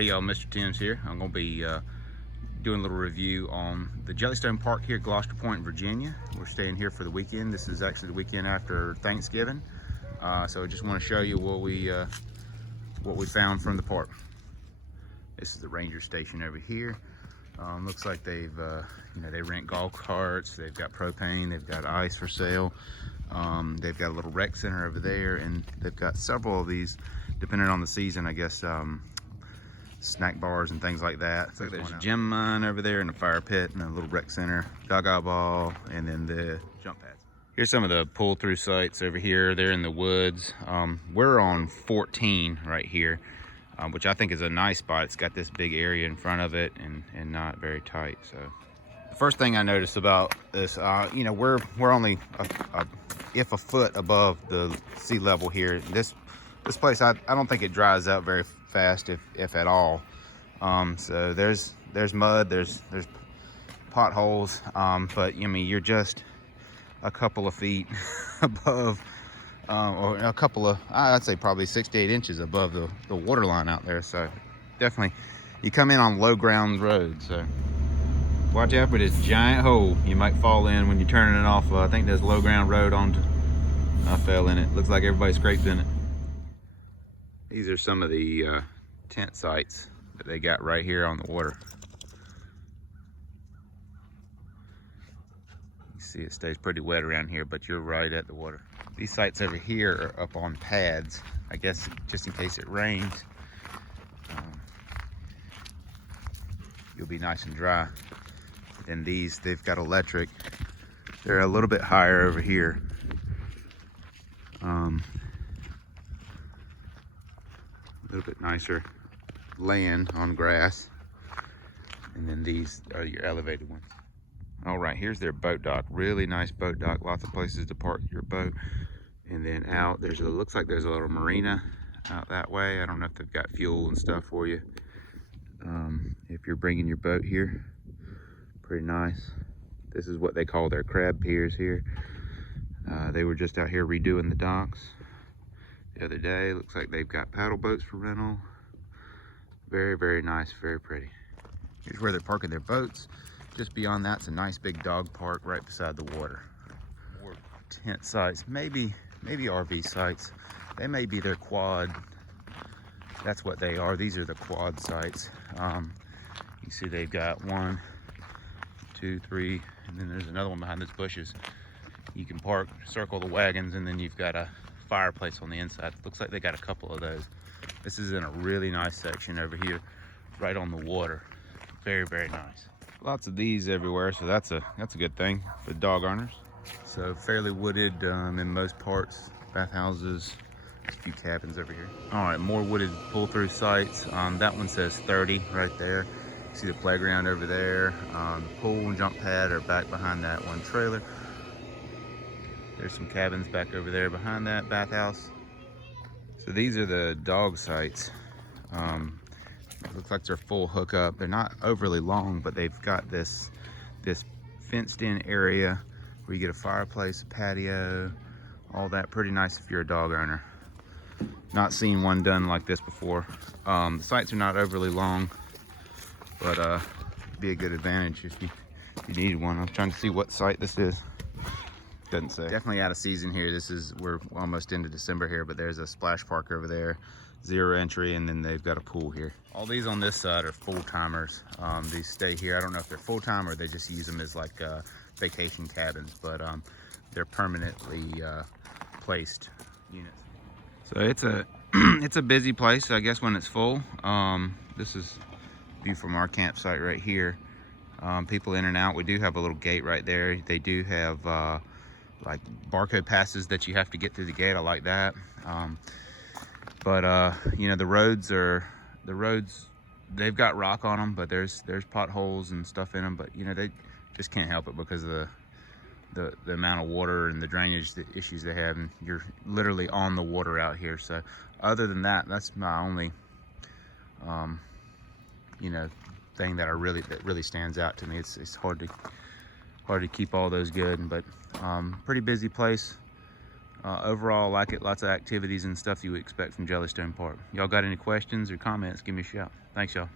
Hey y'all, Mr. Timms here. I'm going to be doing a little review on the Jellystone Park here at Gloucester Point, Virginia. We're staying here for the weekend. This is actually the weekend after Thanksgiving. So I just want to show you what we found from the park. This is the ranger station over here. Looks like they've, they rent golf carts. They've got propane. They've got ice for sale. They've got a little rec center over there, and they've got several of these, depending on the season, I guess. Snack bars and things like that. So there's a gym mine over there and a fire pit and a little rec center, gaga ball, and then the jump pads. Here's some of the pull-through sites over here. They're in the woods. We're on 14 right here, which I think is a nice spot. It's got this big area in front of it and not very tight. So the first thing I noticed about this, we're only a foot above the sea level here. This place, I don't think it dries out very fast, if at all. So there's mud, there's potholes, but I mean, you're just a couple of feet above, or a couple of, I'd say probably 6 to 8 inches above the water line out there. So definitely, you come in on low ground road, so watch out for this giant hole you might fall in when you're turning it off. I think there's low ground road I fell in it. Looks like everybody scraped in it. These are some of the tent sites that they got right here on the water. You see it stays pretty wet around here, but you're right at the water. These sites over here are up on pads, I guess just in case it rains. You'll be nice and dry. And these, they've got electric. They're a little bit higher over here. A little bit nicer land on grass, and then these are your elevated ones. All right, here's their boat dock. Really nice boat dock, lots of places to park your boat. And then out there's looks like there's a little marina out that way. I don't know if they've got fuel and stuff for you if you're bringing your boat here. Pretty nice. This is what they call their crab piers here. They were just out here redoing the docks the other day. Looks like they've got paddle boats for rental. Very, very nice, very pretty. Here's where they're parking their boats. Just beyond that's a nice big dog park right beside the water. More tent sites, maybe RV sites. They may be their quad. That's what they are. These are the quad sites. You see they've got 1, 2, 3, and then there's another one behind those bushes. You can park, circle the wagons, and then you've got a fireplace on the inside. Looks like they got a couple of those. This is in a really nice section over here, right on the water. Very, very nice. Lots of these everywhere, so that's a good thing for dog owners. So fairly wooded in most parts. Bathhouses, a few cabins over here. All right, more wooded pull-through sites. That one says 30 right there. You see the playground over there. Pool and jump pad are back behind that one trailer. There's some cabins back over there behind that bathhouse. So these are the dog sites. It looks like they're full hookup. They're not overly long, but they've got this fenced in area where you get a fireplace, a patio, all that. Pretty nice if you're a dog owner. Not seen one done like this before. The sites are not overly long, but it'd be a good advantage if you needed one. I'm trying to see what site this is. Doesn't say. Definitely out of season here. We're almost into December here, but there's a splash park over there, 0 entry, and then they've got a pool here. All these on this side are full-timers. These stay here. I don't know if they're full-time or they just use them as like vacation cabins, but they're permanently placed units. So it's a busy place, I guess, when it's full. This is view from our campsite right here. People in and out. We do have a little gate right there. They do have like barcode passes that you have to get through the gate. I like that. The roads, they've got rock on them, but there's potholes and stuff in them, but they just can't help it because of the amount of water and the drainage issues they have, and you're literally on the water out here. So other than that, that's my only thing that really stands out to me. It's hard to keep all those good, but pretty busy place. Overall, I like it. Lots of activities and stuff you would expect from Jellystone Park. Y'all got any questions or comments, give me a shout. Thanks, y'all.